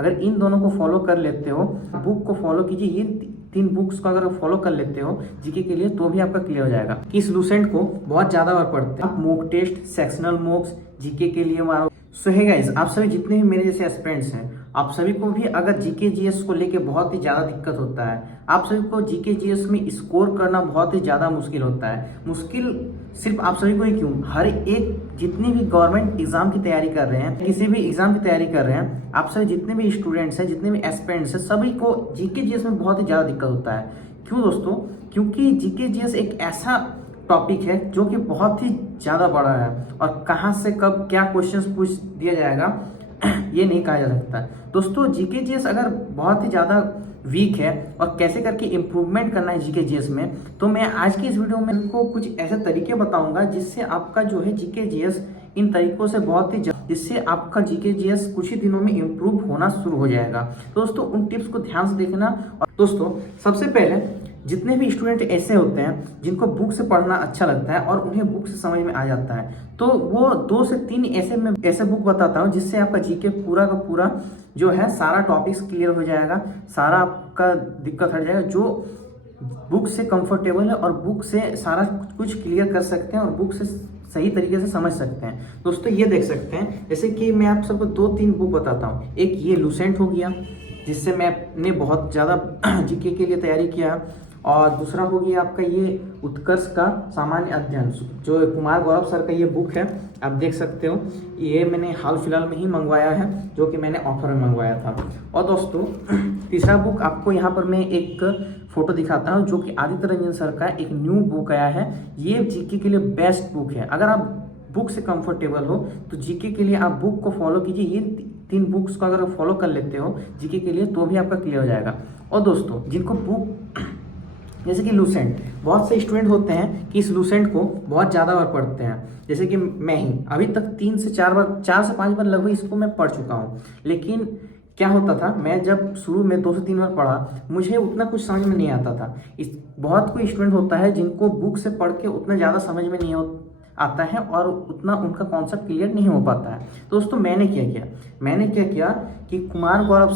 अगर इन दोनों को फॉलो कर लेते हो, बुक को फॉलो कीजिए, ये 3 बुक्स को अगर फॉलो कर लेते हो जीके के लिए तो भी आपका क्लियर हो जाएगा। कि इस लूसेंट को बहुत ज्यादा बार पढ़ते हैं आप, mock test, sectional mocks GK के लिए मारो। सो हे गाइस, आप सभी जितने भी मेरे जैसे एस्पिरेंट्स हैं, आप सभी को भी अगर जीके जीएस को लेके बहुत ही ज़्यादा दिक्कत होता है, आप सभी को जीके जीएस में स्कोर करना बहुत ही ज़्यादा मुश्किल होता है। मुश्किल सिर्फ आप सभी को ही क्यों, हर एक जितनी भी गवर्नमेंट एग्जाम की तैयारी कर रहे हैं, किसी भी एग्जाम की तैयारी कर रहे हैं, आप सभी जितने भी स्टूडेंट्स हैं, जितने भी एस्पिरेंट्स हैं, सभी को जीके जीएस में बहुत ही ज़्यादा दिक्कत होता है। क्यों दोस्तों? क्योंकि जीके जीएस एक ऐसा टॉपिक है जो कि बहुत ही ज़्यादा बड़ा है और कहाँ से कब क्या क्वेश्चंस पूछ दिया जाएगा ये नहीं कहा जा सकता। दोस्तों जीके जीएस अगर बहुत ही ज़्यादा वीक है और कैसे करके इम्प्रूवमेंट करना है जीके जीएस में, तो मैं आज की इस वीडियो में आपको कुछ ऐसे तरीके बताऊंगा जिससे आपका जो है जीके जीएस इन तरीकों से बहुत ही जिससे आपका जीके जीएस कुछ ही दिनों में इम्प्रूव होना शुरू हो जाएगा। दोस्तों उन टिप्स को ध्यान से देखना। और दोस्तों सबसे पहले जितने भी स्टूडेंट ऐसे होते हैं जिनको बुक से पढ़ना अच्छा लगता है और उन्हें बुक से समझ में आ जाता है, तो वो 2 से 3 ऐसे बुक बताता हूँ जिससे आपका जीके पूरा का पूरा जो है सारा टॉपिक्स क्लियर हो जाएगा, सारा आपका दिक्कत हट जाएगा। जो बुक से कंफर्टेबल है और बुक से सारा कुछ क्लियर कर सकते हैं और बुक से सही तरीके से समझ सकते हैं। दोस्तों ये देख सकते हैं, जैसे कि मैं आप सबको 2-3 बुक बताता हूँ। एक ये लूसेंट हो गया जिससे मैंने बहुत ज़्यादा जीके के लिए तैयारी किया, और दूसरा हो गया आपका ये उत्कर्ष का सामान्य अध्ययन, जो कुमार गौरव सर का ये बुक है, आप देख सकते हो। ये मैंने हाल फिलहाल में ही मंगवाया है, जो कि मैंने ऑफर में मंगवाया था। और दोस्तों तीसरा बुक आपको यहाँ पर मैं एक फोटो दिखाता हूँ, जो कि आदित्य रंजन सर का एक न्यू बुक आया है। ये जीके के लिए बेस्ट बुक है। अगर आप बुक से कंफर्टेबल हो तो जीके के लिए आप बुक को फॉलो कीजिए। ये 3 बुक्स को अगर फॉलो कर लेते हो जीके के लिए तो भी आपका क्लियर हो जाएगा। और दोस्तों जिनको बुक जैसे कि लूसेंट, बहुत से स्टूडेंट होते हैं कि इस लूसेंट को बहुत ज़्यादा बार पढ़ते हैं, जैसे कि मैं ही अभी तक 3 से 4 बार, 4 से 5 बार लगभग इसको मैं पढ़ चुका हूँ। लेकिन क्या होता था, मैं जब शुरू में 2 से 3 बार पढ़ा, मुझे उतना कुछ समझ में नहीं आता था। बहुत कोई स्टूडेंट होता है जिनको बुक से पढ़ के उतना ज़्यादा समझ में नहीं आता है और उतना उनका कॉन्सेप्ट क्लियर नहीं हो पाता है। तो दोस्तों मैंने क्या किया कि कुमार गौरव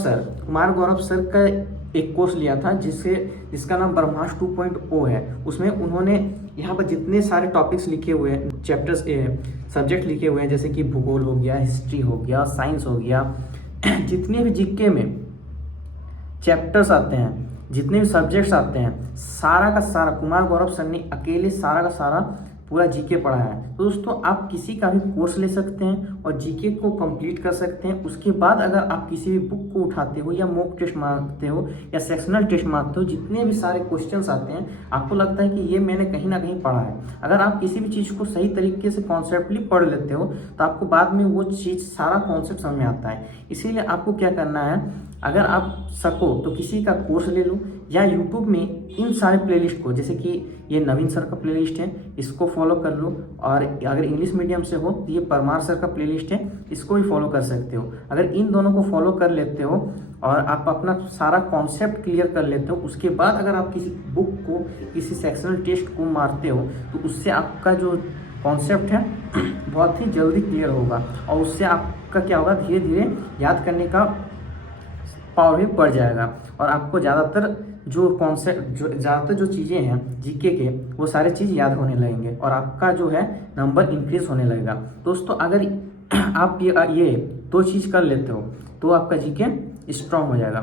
सर का एक कोर्स लिया था जिसका नाम ब्रह्मास्त्र 2.0 है। उसमें उन्होंने यहाँ पर जितने सारे टॉपिक्स लिखे हुए हैं, चैप्टर्स सब्जेक्ट लिखे हुए हैं, जैसे कि भूगोल हो गया, हिस्ट्री हो गया, साइंस हो गया, जितने भी जीके में चैप्टर्स आते हैं, जितने भी सब्जेक्ट्स आते हैं, सारा का सारा कुमार गौरव सर ने अकेले सारा का सारा पूरा जीके पढ़ा है। तो दोस्तों आप किसी का भी कोर्स ले सकते हैं और जीके को कंप्लीट कर सकते हैं। उसके बाद अगर आप किसी भी बुक को उठाते हो या मॉक टेस्ट मारते हो या सेक्शनल टेस्ट मारते हो, जितने भी सारे क्वेश्चंस आते हैं, आपको लगता है कि ये मैंने कहीं ना कहीं पढ़ा है। अगर आप किसी भी चीज़ को सही तरीके से कॉन्सेप्टली पढ़ लेते हो तो आपको बाद में वो चीज़ सारा कॉन्सेप्ट समझ में आता है। इसीलिए आपको क्या करना है, अगर आप सको तो किसी का कोर्स ले लो या यूट्यूब में इन सारे प्लेलिस्ट को, जैसे कि ये नवीन सर का प्लेलिस्ट है, इसको फॉलो कर लो। और अगर इंग्लिश मीडियम से हो तो ये परमार सर का प्लेलिस्ट है, इसको भी फॉलो कर सकते हो। अगर इन दोनों को फॉलो कर लेते हो और आप अपना सारा कॉन्सेप्ट क्लियर कर लेते हो, उसके बाद अगर आप किसी बुक को, किसी सेक्शनल टेस्ट को मारते हो, तो उससे आपका जो कॉन्सेप्ट है बहुत ही जल्दी क्लियर होगा और उससे आपका क्या होगा, धीरे धीरे याद करने का पावर भी बढ़ जाएगा और आपको ज़्यादातर जो चीज़ें हैं जीके के, वो सारे चीज़ याद होने लगेंगे और आपका जो है नंबर इंक्रीज होने लगेगा। दोस्तों अगर आप ये 2 चीज़ कर लेते हो तो आपका जीके स्ट्रांग हो जाएगा।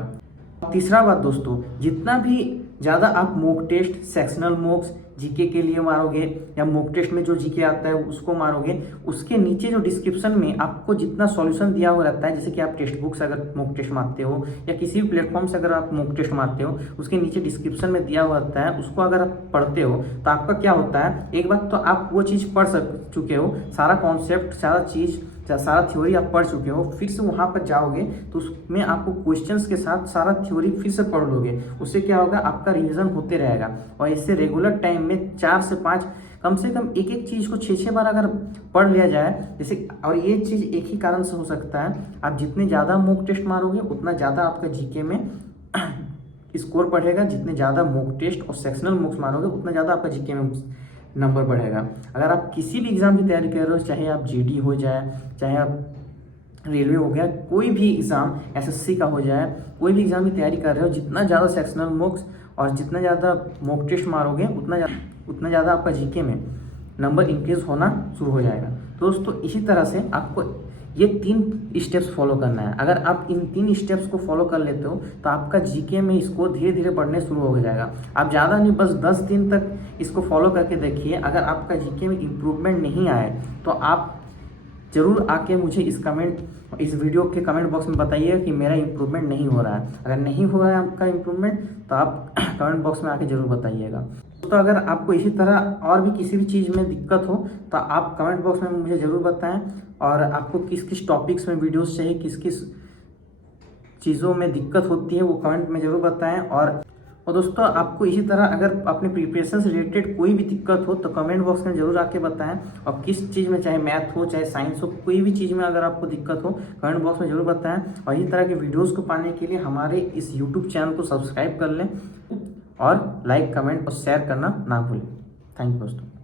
तीसरा बात दोस्तों, जितना भी ज़्यादा आप mock test, sectional mocks GK के लिए मारोगे या मॉक टेस्ट में जो जीके आता है उसको मारोगे, उसके नीचे जो डिस्क्रिप्शन में आपको जितना सॉल्यूशन दिया हुआ रहता है, जैसे कि आप टेक्स्ट बुक से अगर मॉक टेस्ट मारते हो या किसी भी प्लेटफॉर्म से अगर आप मॉक टेस्ट मारते हो, उसके नीचे डिस्क्रिप्शन में दिया हुआ रहता है, उसको अगर आप पढ़ते हो तो आपका क्या होता है, एक बार तो आप वो चीज़ पढ़ चुके हो, सारा कॉन्सेप्ट, सारा थ्योरी आप पढ़ चुके हो, फिर से वहाँ पर जाओगे तो उसमें आपको क्वेश्चंस के साथ सारा थ्योरी फिर से पढ़ लोगे। उससे क्या होगा, आपका रिवीजन होते रहेगा और इससे रेगुलर टाइम में 4 से 5 कम से कम एक चीज़ को 6-6 बार अगर पढ़ लिया जाए, जैसे, और ये चीज़ एक ही कारण से हो सकता है, आप जितने ज़्यादा मॉक टेस्ट मारोगे उतना ज़्यादा आपका जीके में स्कोर बढ़ेगा। जितने ज़्यादा मॉक टेस्ट और सेक्शनल मॉक्स मारोगे उतना ज़्यादा आपका जीके में नंबर बढ़ेगा। अगर आप किसी भी एग्जाम की तैयारी कर रहे हो, चाहे आप जीडी हो जाए, चाहे आप रेलवे हो गया, कोई भी एग्ज़ाम एसएससी का हो जाए, कोई भी एग्ज़ाम की तैयारी कर रहे हो, जितना ज़्यादा सेक्शनल मॉक्स और जितना ज़्यादा मॉक टेस्ट मारोगे उतना ज़्यादा आपका जीके में नंबर इंक्रीज होना शुरू हो जाएगा। दोस्तों इसी तरह से आपको ये 3 स्टेप्स फॉलो करना है। अगर आप इन 3 स्टेप्स को फॉलो कर लेते हो तो आपका जीके में स्कोर धीरे धीरे बढ़ने शुरू हो जाएगा। आप ज़्यादा नहीं, बस 10 दिन तक इसको फॉलो करके देखिए। अगर आपका जीके में इम्प्रूवमेंट नहीं आए तो आप ज़रूर आके मुझे इस वीडियो के कमेंट बॉक्स में बताइए कि मेरा इम्प्रूवमेंट नहीं हो रहा है। अगर नहीं हो रहा है आपका इम्प्रूवमेंट तो आप कमेंट बॉक्स में आके ज़रूर बताइएगा। तो अगर आपको इसी तरह और भी किसी भी चीज़ में दिक्कत हो तो आप कमेंट बॉक्स में मुझे ज़रूर बताएं, और आपको किस किस टॉपिक्स में वीडियोस चाहिए, किस किस चीज़ों में दिक्कत होती है वो कमेंट में ज़रूर बताएं। और दोस्तों आपको इसी तरह अगर अपने प्रिपरेशन से रिलेटेड कोई भी दिक्कत हो तो कमेंट बॉक्स में ज़रूर आके बताएं। और किस चीज़ में, चाहे मैथ हो चाहे साइंस हो, कोई भी चीज़ में अगर आपको दिक्कत हो कमेंट बॉक्स में ज़रूर बताएं। और इसी तरह के वीडियोज़ को पाने के लिए हमारे इस यूट्यूब चैनल को सब्सक्राइब कर लें और लाइक, कमेंट और शेयर करना ना भूलें। थैंक यू दोस्तों।